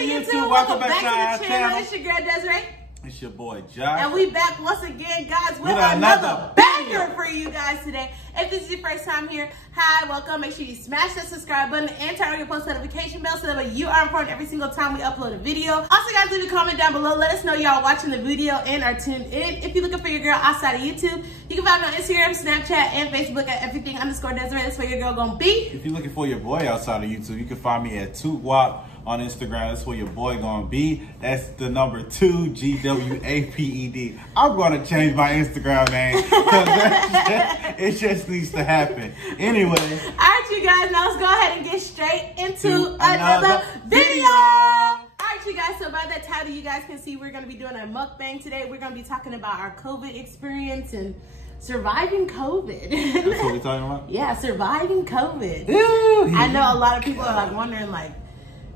YouTube. Welcome back to our channel. It's your girl Desiree. It's your boy Josh. And we back once again, guys, with another banger for you guys today. If this is your first time here, hi, welcome. Make sure you smash that subscribe button and turn on your post notification bell so that you are informed every single time we upload a video. Also, guys, leave a comment down below. Let us know y'all watching the video and are tuned in. If you're looking for your girl outside of YouTube, you can find me on Instagram, Snapchat, and Facebook at everything_Desiree. That's where your girl gonna be. If you're looking for your boy outside of YouTube, you can find me at TwoWop on Instagram. That's where your boy gonna be. That's the number 2 GWAPED. I'm gonna change my Instagram name because it just needs to happen. Anyway. All right, you guys, now let's go ahead and get straight into another video. All right, you guys, so by that title, you guys can see we're gonna be doing a mukbang today. We're gonna be talking about our COVID experience and surviving COVID. That's what we're talking about? Yeah, surviving COVID. Ooh, I know a lot of people are like wondering, like,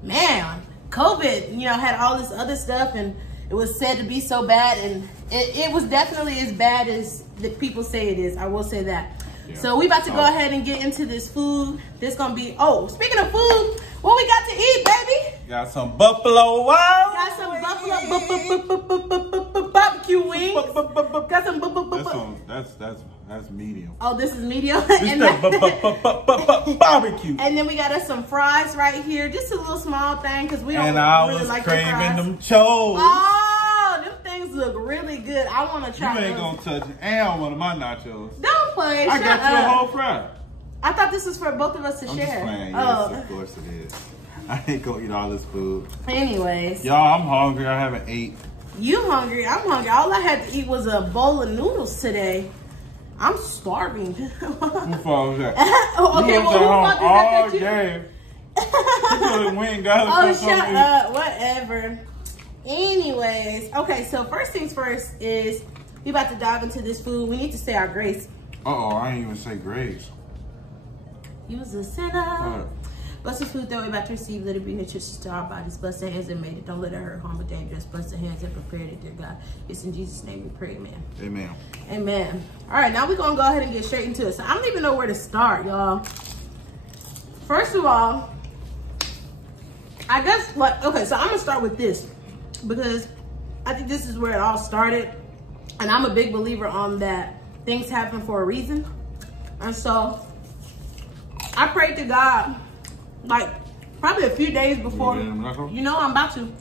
man, COVID, you know, had all this other stuff and it was said to be so bad, and it was definitely as bad as the people say it is. I will say that. Yeah. So we about to go ahead and get into this food. This gonna be, oh, speaking of food, what we got to eat, baby? Got some Buffalo Wild. Got some buffalo barbecue wings. Got some that's medium. Oh, this is medium. This is barbecue. And then we got us some fries right here, just a little small thing because we don't and I really was like craving them chos. Oh, them things look really good. I want to try. You ain't gonna touch it. And I want my nachos. Don't play. I got you a whole fry. I thought this was for both of us to share. Just playing. Yes, of course it is. I ain't gonna eat all this food. Anyways. Y'all, I'm hungry. I haven't ate. You hungry? I'm hungry. All I had to eat was a bowl of noodles today. I'm starving. Who falls that? Okay, well, who all day. Oh, shut up. Whatever. Anyways, okay, so first things first is we about to dive into this food. We need to say our grace. Uh-oh, I ain't even say grace. You was a sinner. Bless the food that we're about to receive. Let it be nutritious to our bodies. Bless the hands that made it. Don't let it hurt, harm, or dangerous. Bless the hands that prepared it, dear God. It's in Jesus' name we pray, amen. Amen. Amen. All right, now we're going to go ahead and get straight into it. So I don't even know where to start, y'all. First of all, I guess, like, okay, so I'm going to start with this because I think this is where it all started. And I'm a big believer on that things happen for a reason. And so I prayed to God, like probably a few days before. You know I'm about to.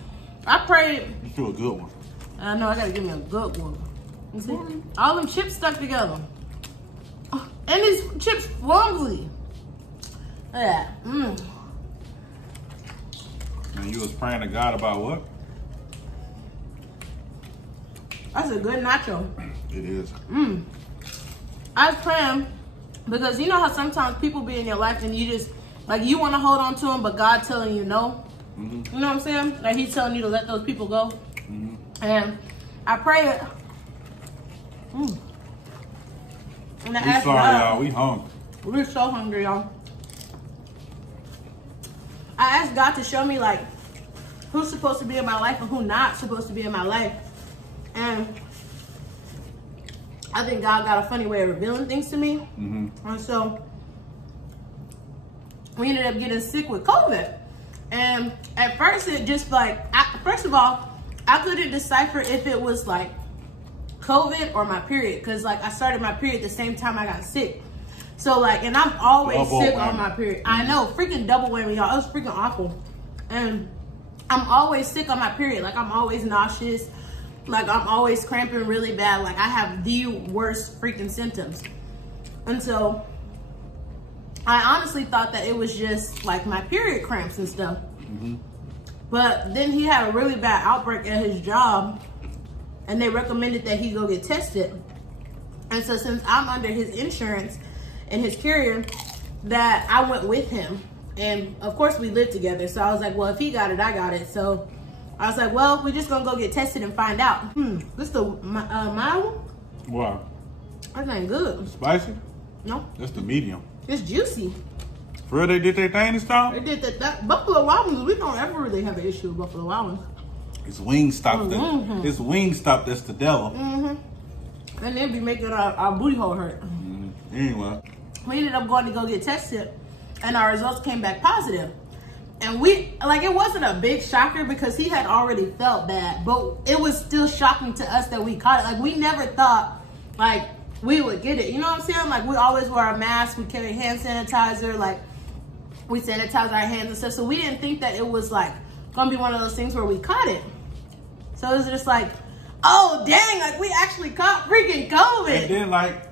I prayed. You do a good one. I know I gotta give me a good one. You see? All them chips stuck together. And these chips flumpy. Yeah. And you was praying to God about what? That's a good nacho. It is. I was praying because you know how sometimes people be in your life and you just, like, you want to hold on to them, but God telling you no. You know what I'm saying? Like, he's telling you to let those people go. And I prayed. And I asked God, y'all. We hungry. We're so hungry, y'all. I asked God to show me, like, who's supposed to be in my life and who not supposed to be in my life. And I think God got a funny way of revealing things to me. And so we ended up getting sick with COVID. And at first it just like, first of all, I couldn't decipher if it was like COVID or my period. Cause like I started my period the same time I got sick. So like, and I'm always sick on my period. I know, freaking double whammy, y'all. It was freaking awful. And I'm always sick on my period. Like I'm always nauseous. Like I'm always cramping really bad. Like I have the worst freaking symptoms. And so I honestly thought that it was just like my period cramps and stuff. But then he had a really bad outbreak at his job and they recommended that he go get tested. And so since I'm under his insurance and his carrier, that I went with him. And of course we lived together. So I was like, well, if he got it, I got it. So I was like, well, we're just gonna go get tested and find out. This the mild one? Wow. That ain't good. Spicy? No. That's the medium. It's juicy. For real, they did their thing this time? They did that Buffalo Wild Wings, we don't ever really have an issue with Buffalo Wild Wings. It's Wingstop. It's Wingstop that's the devil. And they be making our booty hole hurt. Anyway. We ended up going to go get tested and our results came back positive. And we, like, it wasn't a big shocker because he had already felt bad, but it was still shocking to us that we caught it. Like, we never thought, like, we would get it. You know what I'm saying? Like, we always wear our masks, we carry hand sanitizer, like, we sanitize our hands and stuff. So we didn't think that it was, like, gonna be one of those things where we caught it. So it was just like, oh, dang, like, we actually caught freaking COVID. And then, like,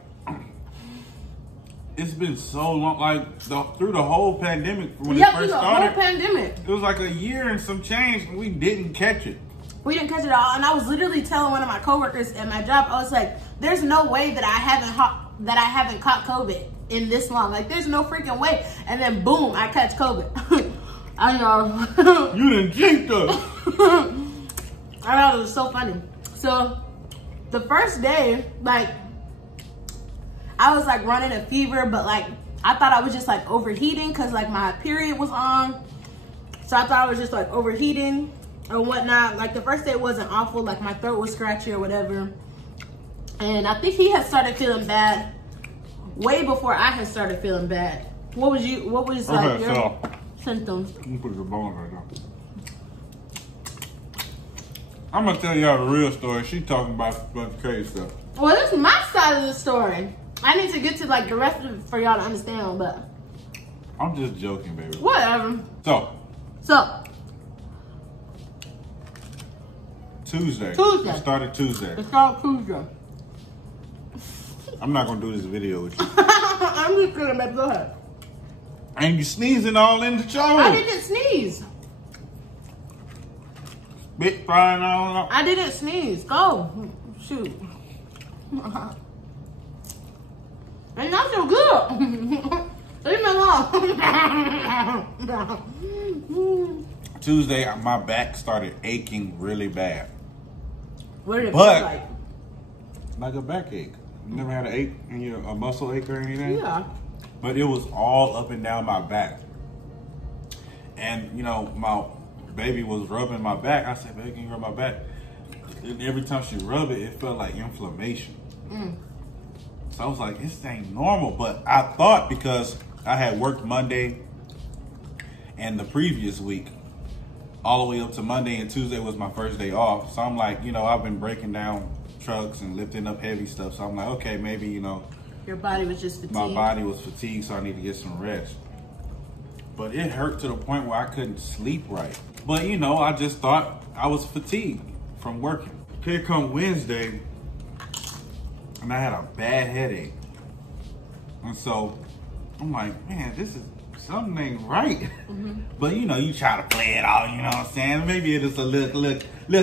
it's been so long, like, through the whole pandemic, when it first started. Whole pandemic. It was like a year and some change, and we didn't catch it. We didn't catch it all. And I was literally telling one of my coworkers at my job, I was like, there's no way that I haven't caught COVID in this long. Like, there's no freaking way. And then, boom, I catch COVID. I know. You done jinxed us. I know, it was so funny. So, the first day, like, I was, like, running a fever, but, like, I thought I was just, like, overheating because, like, my period was on. So, I thought I was just, like, overheating or whatnot. Like, the first day wasn't awful. Like, my throat was scratchy or whatever. And I think he had started feeling bad way before I had started feeling bad. What was like, your symptoms? Let me put the bone right now. I'm going to tell y'all the real story. She talking about a bunch of crazy stuff. Well, this is my side of the story. I need to get to, like, the rest of it for y'all to understand, but I'm just joking, baby. whatever. So. Tuesday. Tuesday. It started Tuesday. It's called Tuesday. I'm not going to do this video with you. I'm just kidding, baby. Go ahead. And you sneezing all in the show. I didn't sneeze. Spit flying all up. I didn't sneeze. Go. Shoot. And not so good. Leave me alone. Tuesday, my back started aching really bad. What did it But, feel like? Like a backache. You never had an ache in a muscle ache or anything? Yeah. But it was all up and down my back. And, you know, my baby was rubbing my back. I said, baby, can you rub my back? And every time she rubbed it, it felt like inflammation. So I was like, this ain't normal. But I thought because I had worked Monday and the previous week, all the way up to Monday, and Tuesday was my first day off. So I'm like, you know, I've been breaking down trucks and lifting up heavy stuff. So I'm like, okay, maybe, you know, your body was just fatigued. my body was fatigued, so I need to get some rest. But it hurt to the point where I couldn't sleep right. But, you know, I just thought I was fatigued from working. Here come Wednesday, and I had a bad headache. And so I'm like, man, this is, something ain't right. But, you know, you try to play it off, you know what I'm saying? Maybe it is a little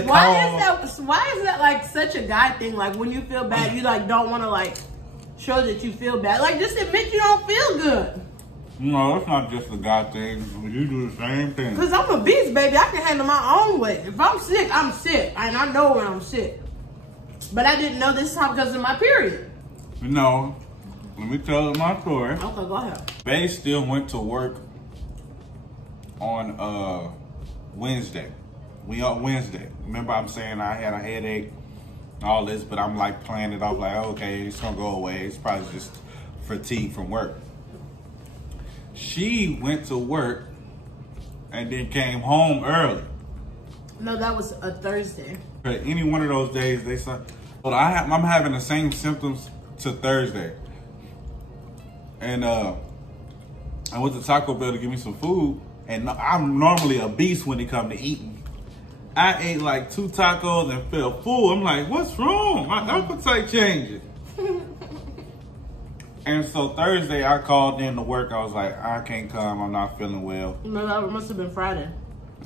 why is that like such a guy thing? Like, when you feel bad, you like don't want to like show that you feel bad. Like, just admit you don't feel good. No, it's not just a guy thing. You do the same thing. Because I'm a beast, baby. I can handle my own weight. If I'm sick, I'm sick. And I know when I'm sick. But I didn't know this time because of my period. No. Let me tell my story. Okay, go ahead. They still went to work on Wednesday. We on Wednesday. Remember I'm saying I had a headache, all this, but I'm like playing it off like, okay, it's gonna go away. It's probably just fatigue from work. She went to work and then came home early. No, that was a Thursday. But any one of those days, they said, well, I'm having the same symptoms to Thursday. And I went to Taco Bell to get me some food. And I'm normally a beast when it comes to eating. I ate like 2 tacos and felt full. I'm like, what's wrong? My appetite changes. And so Thursday, I called in to work. I was like, I can't come. I'm not feeling well. No, that must have been Friday.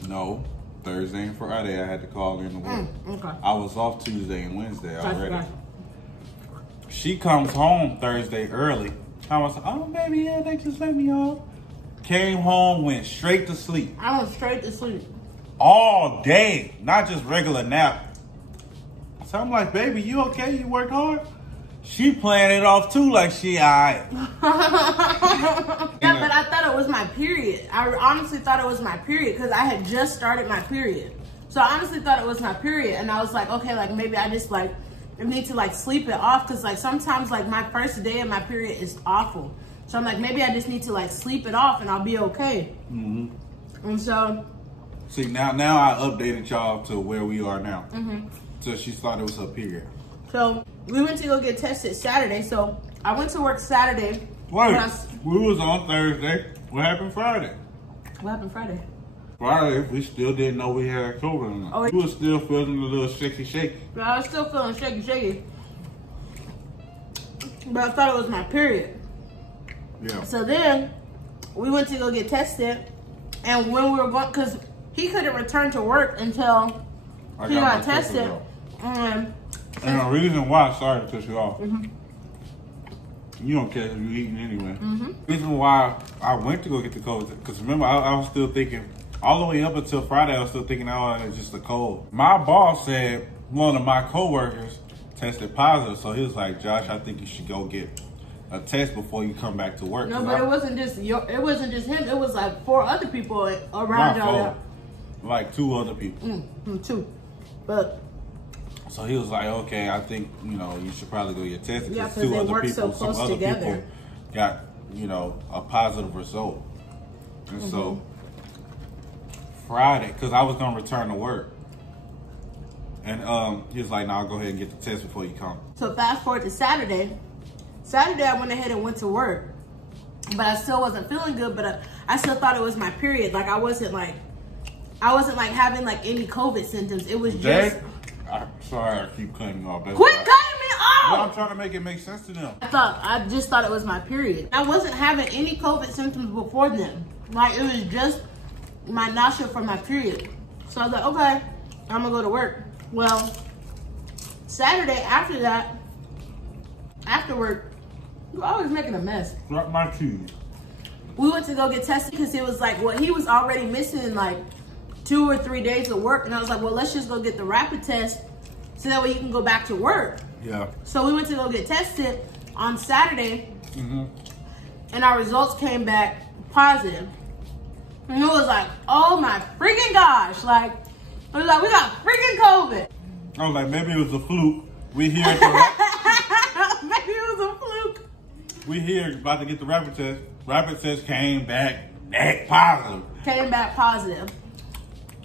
No, Thursday and Friday, I had to call in to work. Okay. I was off Tuesday and Wednesday already. Gotcha. She comes home Thursday early. I was like, oh, baby, yeah, they just let me off. Came home, went straight to sleep. I went straight to sleep. All day, not just regular nap. So I'm like, baby, you okay? You work hard? She playing it off too like she alright. Yeah, but I thought it was my period. I honestly thought it was my period because I had just started my period. So I honestly thought it was my period. And I was like, okay, like maybe I just like need to like sleep it off because like sometimes like my first day of my period is awful. So I'm like, maybe I just need to like sleep it off and I'll be okay. And so... See, now I updated y'all to where we are now. So she thought it was her period. So we went to go get tested Saturday. So I went to work Saturday. Wait, we was on Thursday. What happened Friday? What happened Friday? Friday, we still didn't know we had COVID or not. Oh, we were still feeling a little shaky. But I was still feeling shaky. But I thought it was my period. Yeah. So then we went to go get tested. And when we were going, because he couldn't return to work until he got tested. And the reason why, sorry to cut you off. You don't care if you're eating anyway. The reason why I went to go get the COVID, because remember, I was still thinking, all the way up until Friday, I was still thinking, oh, it's just a cold. My boss said one of my coworkers tested positive. So he was like, Josh, I think you should go get a test before you come back to work. No, but it wasn't just him. It was like 4 other people around y'all. Like 2 other people. 2. But so he was like, okay, I think, you should probably go get tested. Yeah, because they work so close together. People got, a positive result. And so Friday, because I was going to return to work. And he was like, no, I'll go ahead and get the test before you come. So fast forward to Saturday. Saturday, I went ahead and went to work. But I still wasn't feeling good, but I still thought it was my period. Like, I wasn't having like any COVID symptoms. It was just... I'm sorry, I keep cutting you off. Quit cutting me off! Well, I'm trying to make it make sense to them. I just thought it was my period. I wasn't having any COVID symptoms before then. Like, it was just my nausea from my period. So I was like, okay, I'm gonna go to work. Well, Saturday after work, you're always making a mess. Drop my cheese. We went to go get tested because it was like, well, he was already missing like 2 or 3 days of work. And I was like, well, let's just go get the rapid test so that way you can go back to work. Yeah. So we went to go get tested on Saturday. And our results came back positive. And it was like, oh my freaking gosh. Like, it was like, we got freaking COVID. I was like, maybe it was a fluke. We here at the maybe it was a fluke. We here about to get the rapid test. Rapid test came back positive. Came back positive.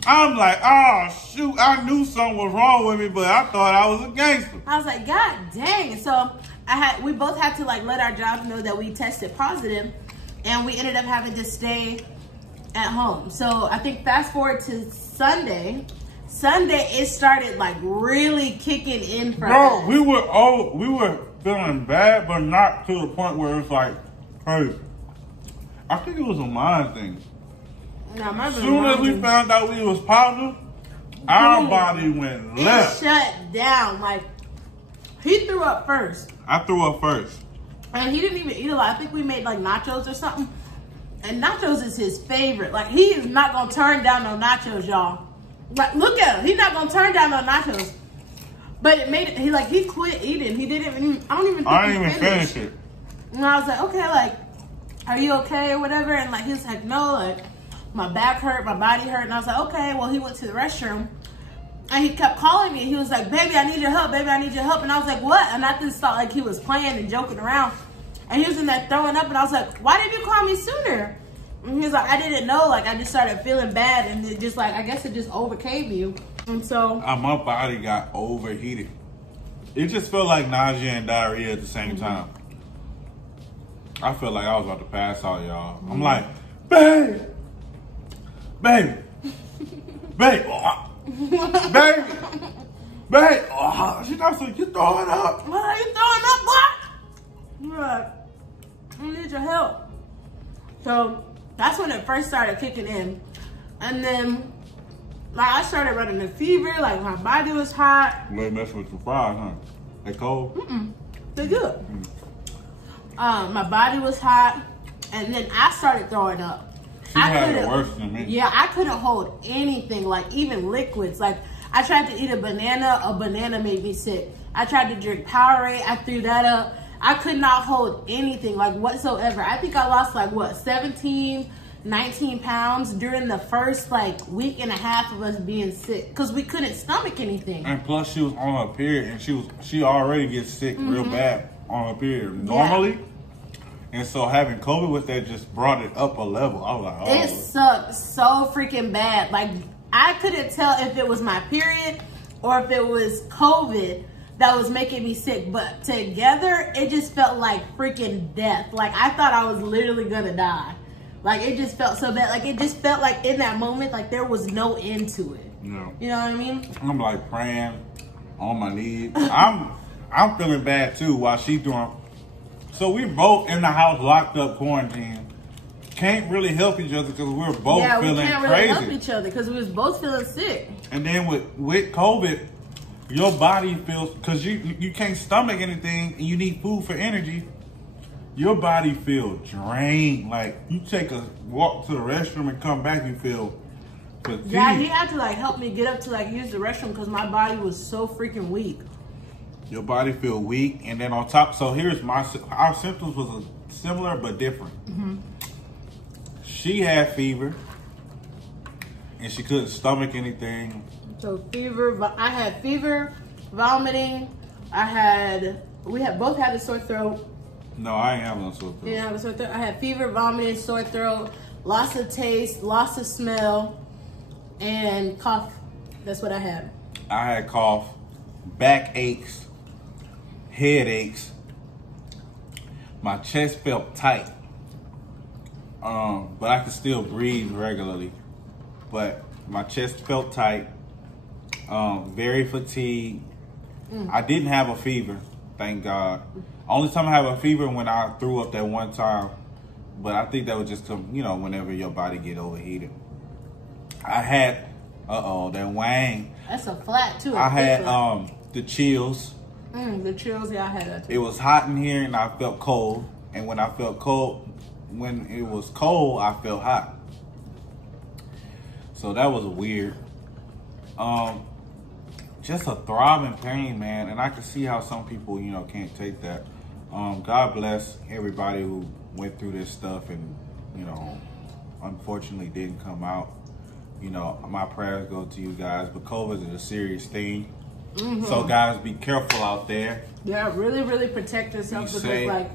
I'm like, oh shoot, I knew something was wrong with me, but I thought I was a gangster. I was like, God dang. So we both had to like let our jobs know that we tested positive, and we ended up having to stay at home. So I think fast forward to Sunday, it started like really kicking in for us. We were feeling bad, but not to the point where it's like, hey, I think it was a mind thing. As soon as we found out we was positive, our body went left. It shut down. Like, he threw up first. I threw up first. And he didn't even eat a lot. I think we made like nachos or something. And nachos is his favorite. Like, he is not going to turn down no nachos, y'all. Like, look at him. He's not going to turn down no nachos. But it made it, he quit eating. He didn't even, I didn't even finish it. And I was like, okay, like, are you okay or whatever? And like, he was like, no, like, my back hurt, my body hurt. And I was like, okay. Well, he went to the restroom and he kept calling me. He was like, baby, I need your help. Baby, I need your help. And I was like, what? And I just thought like he was playing and joking around. And he was in there throwing up. And I was like, why didn't you call me sooner? And he was like, I didn't know. Like, I just started feeling bad. And it just like, I guess it just overcame you. And so. My body got overheated. It just felt like nausea and diarrhea at the same time. I felt like I was about to pass out, y'all. I'm like, babe. Baby, babe, baby, babe. She got some. You throwing up? What are you throwing up, boy? You're like, I need your help. So that's when it first started kicking in, and then like I started running a fever. Like my body was hot. They messing with your fries, huh? They cold? They good. My body was hot, and then I started throwing up. She had it worse than me. Yeah, I couldn't hold anything, like even liquids. Like I tried to eat a banana made me sick. I tried to drink Powerade, I threw that up. I could not hold anything like whatsoever. I think I lost like what, 17, 19 pounds during the first like week and a half of us being sick because we couldn't stomach anything. And plus she was on her period and she already gets sick real bad on her period. Normally, And so having COVID with that just brought it up a level. I was like, oh. It sucked so freaking bad. Like, I couldn't tell if it was my period or if it was COVID that was making me sick. But together, it just felt like freaking death. Like, I thought I was literally gonna die. Like, it just felt so bad. Like, it just felt like in that moment, like there was no end to it. Yeah. You know what I mean? I'm like praying on my knees. I'm feeling bad too while she's doing. So we both in the house locked up, quarantined. Can't really help each other because we're both feeling crazy. Yeah, we can't really help each other because we was both feeling sick. And then with COVID, your body feels, because you can't stomach anything and you need food for energy. Your body feels drained. Like, you take a walk to the restroom and come back, you feel fatigued. Yeah, he had to like help me get up to like use the restroom because my body was so freaking weak. Your body feel weak, and then on top, so here's our symptoms was similar but different. She had fever, and she couldn't stomach anything. So fever, I had fever, vomiting. We both had a sore throat. No, I ain't having no sore throat. You didn't have a sore throat? I had fever, vomiting, sore throat, loss of taste, loss of smell, and cough. That's what I had. I had cough, back aches, headaches. My chest felt tight. But I could still breathe regularly. But my chest felt tight. Very fatigued. I didn't have a fever, thank God. Only time I have a fever when I threw up that one time. But I think that would just come, whenever your body get overheated. I had, that wang. That's a flat too. I had the chills. The chills, yeah, I had that too. It was hot in here and I felt cold. And when it was cold, I felt hot. So that was weird. Just a throbbing pain, man. And I can see how some people, can't take that. God bless everybody who went through this stuff and, unfortunately didn't come out. My prayers go to you guys, but COVID is a serious thing. So guys, be careful out there. Yeah, really, really protect yourself because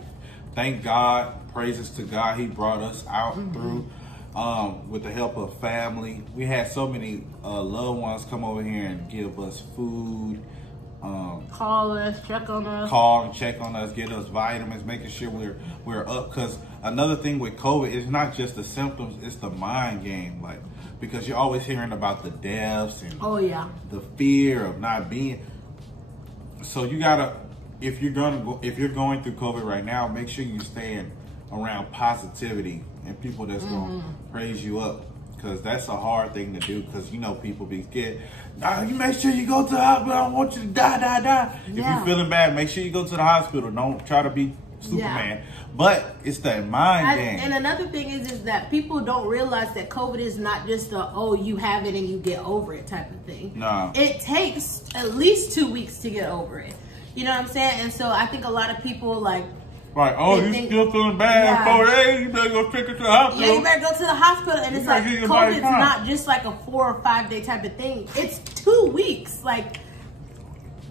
thank God, praises to God, he brought us out through with the help of family. We had so many loved ones come over here and give us food. Call us, check on us. Call and check on us, get us vitamins, making sure we're up. Because another thing with COVID, it's not just the symptoms, it's the mind game. Like, because you're always hearing about the deaths and the fear of not being. So you gotta, if you're going through COVID right now, make sure you stand around positivity and people that's gonna praise you up. Because that's a hard thing to do, because people be scared. You make sure you go to the hospital. I don't want you to die. Yeah. If you're feeling bad, make sure you go to the hospital. Don't try to be Superman. Yeah. But it's that mind game. And another thing is that people don't realize that COVID is not just you have it and you get over it type of thing. No. It takes at least 2 weeks to get over it. You know what I'm saying? And so I think a lot of people right, you still feeling bad in 4 days, you better go take it to the hospital. Yeah, you better go to the hospital. And it's like, COVID's not just like a 4 or 5 day type of thing. It's 2 weeks. Like,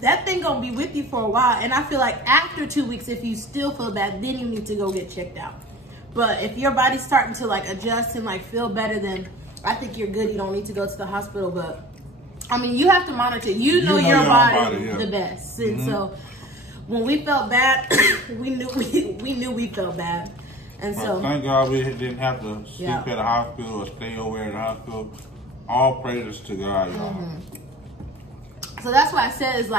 that thing gonna be with you for a while. And I feel like after 2 weeks, if you still feel bad, then you need to go get checked out. But if your body's starting to adjust and feel better, then I think you're good. You don't need to go to the hospital. But I mean, you have to monitor. You know your body the best. And so when we felt bad, we knew we felt bad. And so thank God we didn't have to sleep at the hospital or stay over at the hospital. All praises to God, y'all. So that's why I said is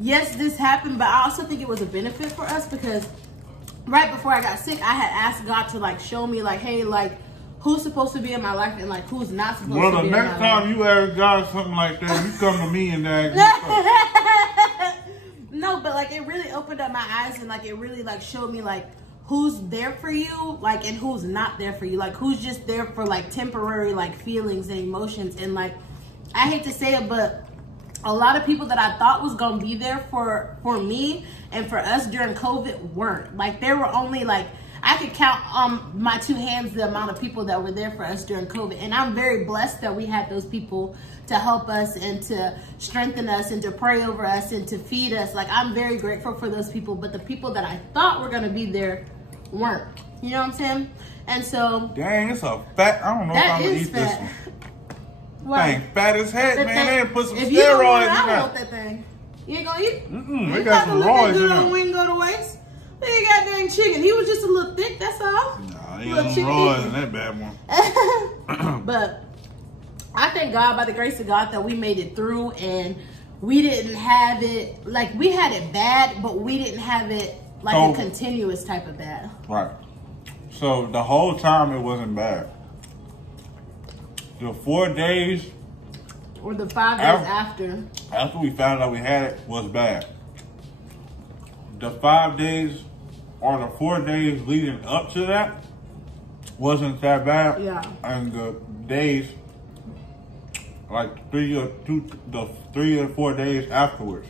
yes, this happened, but I also think it was a benefit for us because right before I got sick, I had asked God to show me hey, who's supposed to be in my life and who's not supposed to be in my life. Well, the next time you ask God something like that, you come to me and ask me. No, but it really opened up my eyes and it really showed me who's there for you and who's not there for you, who's just there for temporary feelings and emotions. And I hate to say it, but a lot of people that I thought was gonna be there for me and for us during COVID weren't. There were only I could count on my 2 hands the amount of people that were there for us during COVID. And I'm very blessed that we had those people to help us and to strengthen us and to pray over us and to feed us. I'm very grateful for those people. But the people that I thought were going to be there weren't. You know what I'm saying? And so dang, it's a fat. I don't know if I'm gonna eat this one. What? Dang, fat as heck, That man. thing, They put some if you don't want steroids it, in I there. want that thing. You ain't gonna eat it? We got some roids in there. We ain't go to waste. They ain't got dang chicken. He was just a little thick, that's all. Nah, he got some roids in that bad one. But I thank God, by the grace of God, that we made it through and we didn't have it, like we had it bad, but we didn't have it like a continuous type of bad. Right. So the whole time it wasn't bad. The 4 days or the 5 days after we found out we had it was bad. The 5 days or the 4 days leading up to that wasn't that bad. Yeah. And the days, like 3 or 4 days afterwards,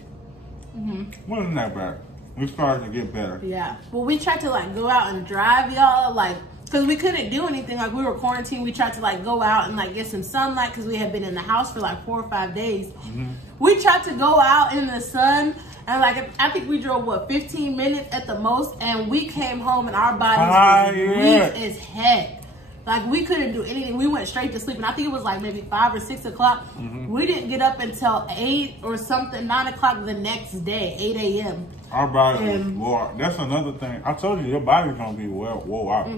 wasn't that bad. We started to get better. Yeah. Well, we tried to like go out and drive, y'all, like, because we couldn't do anything. Like, we were quarantined. We tried to like go out and like get some sunlight because we had been in the house for like 4 or 5 days. We tried to go out in the sun, and like I think we drove what 15 minutes at the most, and we came home and our bodies was weak as heck. Like, we couldn't do anything. We went straight to sleep, and I think it was like maybe 5 or 6 o'clock. We didn't get up until 8 or something, 9 o'clock the next day, 8 a.m. Our body was wore. That's another thing. I told you, your body's gonna be wore out.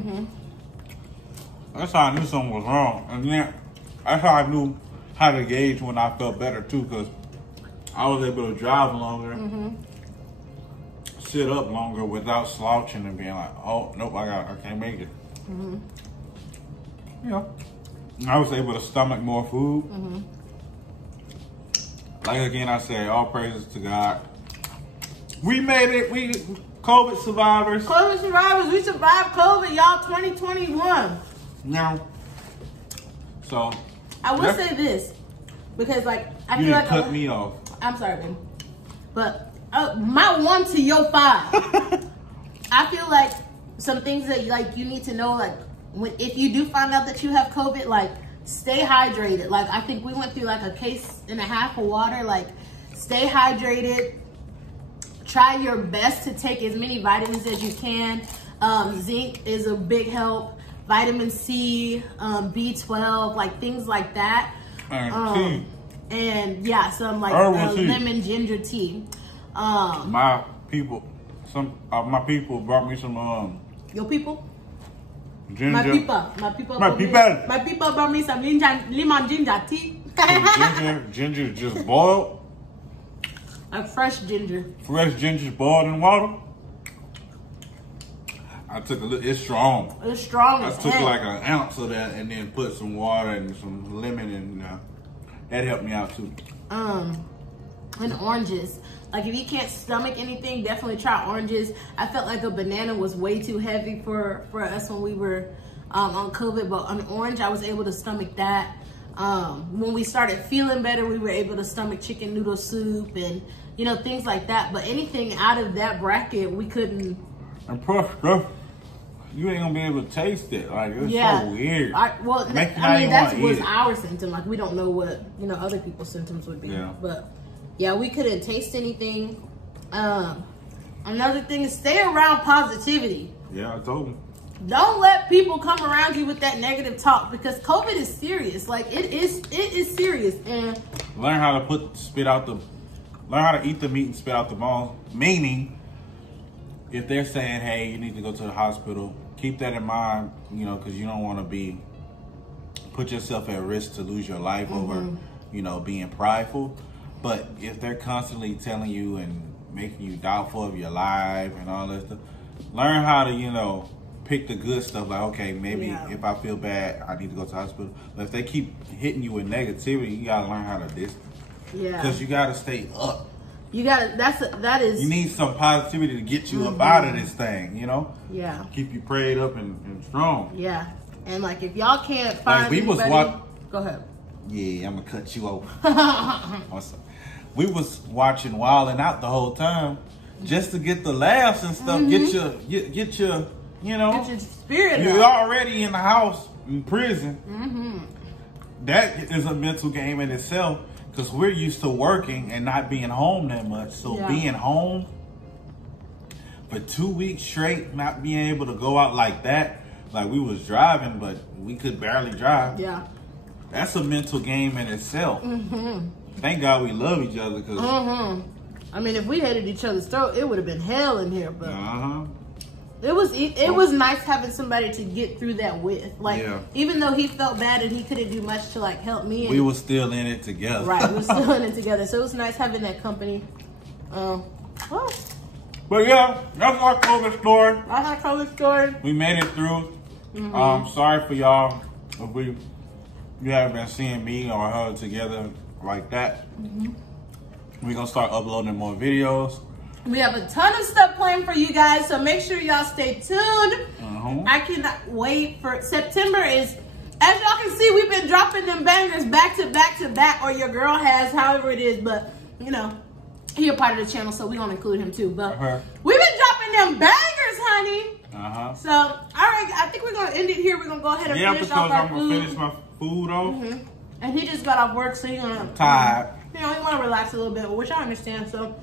That's how I knew something was wrong, and then that's how I knew how to gauge when I felt better too, because I was able to drive longer, sit up longer without slouching and being like, "Oh nope, I can't make it." You know, I was able to stomach more food. Like again, I say, all praises to God. We made it. We COVID survivors. COVID survivors. We survived COVID, y'all. 2021. Now, so I will say this, because like I you feel didn't like cut me off. I'm sorry, baby, but my 1 to your 5. I feel like some things that like you need to know, like if you do find out that you have COVID, like stay hydrated. Like I think we went through like a case and a half of water. Like stay hydrated. Try your best to take as many vitamins as you can. Zinc is a big help. Vitamin C, B12, like things like that. And and yeah, some like lemon ginger tea. My people brought me some Your people? ginger. My people brought me some lemon ginger tea. Ginger just boiled. Like fresh ginger. Fresh ginger boiled in water. I took a little. It's strong. It's strong. I took like an ounce of that and then put some water and some lemon, and that helped me out too. And oranges. Like if you can't stomach anything, definitely try oranges. I felt like a banana was way too heavy for us when we were on COVID, but an orange, I was able to stomach that. When we started feeling better, we were able to stomach chicken noodle soup and you know things like that. But anything out of that bracket, we couldn't. And plus, you ain't gonna be able to taste it. Like it's so weird. I mean, that was our symptom. Like we don't know what other people's symptoms would be. Yeah. But yeah, we couldn't taste anything. Another thing is stay around positivity. Yeah, I told him. Don't let people come around you with that negative talk because COVID is serious. Like it is serious. And learn how to learn how to eat the meat and spit out the bones. Meaning, if they're saying, hey, you need to go to the hospital, keep that in mind, because you don't want to put yourself at risk to lose your life over, being prideful. But if they're constantly telling you and making you doubtful of your life and all that stuff, learn how to, pick the good stuff. Like, okay, maybe if I feel bad, I need to go to the hospital. But if they keep hitting you with negativity, you got to learn how to distance. Yeah. Because you got to stay up. You you need some positivity to get you up out of this thing, Yeah. Keep you prayed up and strong. Yeah. And like if y'all can't find go ahead. Yeah, I'm gonna cut you over. We was watching Wildin' Out the whole time just to get the laughs and stuff, get your get your spirit You're up. already in the house in prison. That is a mental game in itself. Because we're used to working and not being home that much. So being home, for 2 weeks straight, not being able to go out like that. Like, we was driving, but we could barely drive. Yeah. That's a mental game in itself. Thank God we love each other. Cause I mean, if we hated each other's throat, it would have been hell in here. But it was nice having somebody to get through that with. Like, even though he felt bad and he couldn't do much to like help me, we were still in it together. Right, we were still in it together. So it was nice having that company. Well, but yeah, that's our COVID story. That's our COVID story. We made it through. Sorry for y'all if you haven't been seeing me or her together like that. We're gonna start uploading more videos. We have a ton of stuff planned for you guys, so make sure y'all stay tuned. I cannot wait for September. As y'all can see, we've been dropping them bangers back to back to back, or your girl has, however it is. But you know, he a part of the channel, so we're gonna include him too. But we've been dropping them bangers, honey. So all right, I think we're gonna end it here. We're gonna go ahead and finish off our food. I'm gonna finish my food off. And he just got off work, so he's gonna tired. You know, he wanna relax a little bit, which I understand. So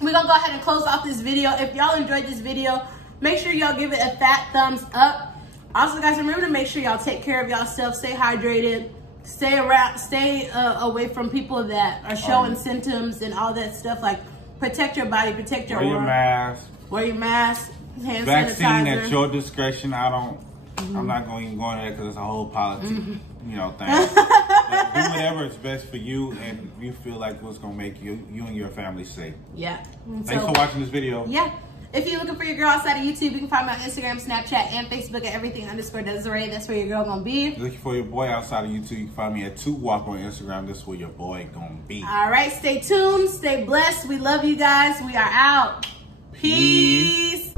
we're gonna go ahead and close off this video. If y'all enjoyed this video, make sure y'all give it a fat thumbs up. Also, guys, remember to make sure y'all take care of yourself, stay hydrated, stay away from people that are showing symptoms and all that stuff. Like, protect your body, protect your aura. Wear your mask. Hand Vaccine sanitizer. at your discretion. I'm not going to even go into that because it's a whole politics, thing. But do whatever is best for you, and you feel like what's going to make you and your family safe. Yeah. Thanks for watching this video. Yeah. If you're looking for your girl outside of YouTube, you can find me on Instagram, Snapchat, and Facebook at everything_Desiree. That's where your girl gonna be. Looking for your boy outside of YouTube, you can find me at 2Walk on Instagram. That's where your boy gonna be. All right, stay tuned, stay blessed. We love you guys. We are out. Peace.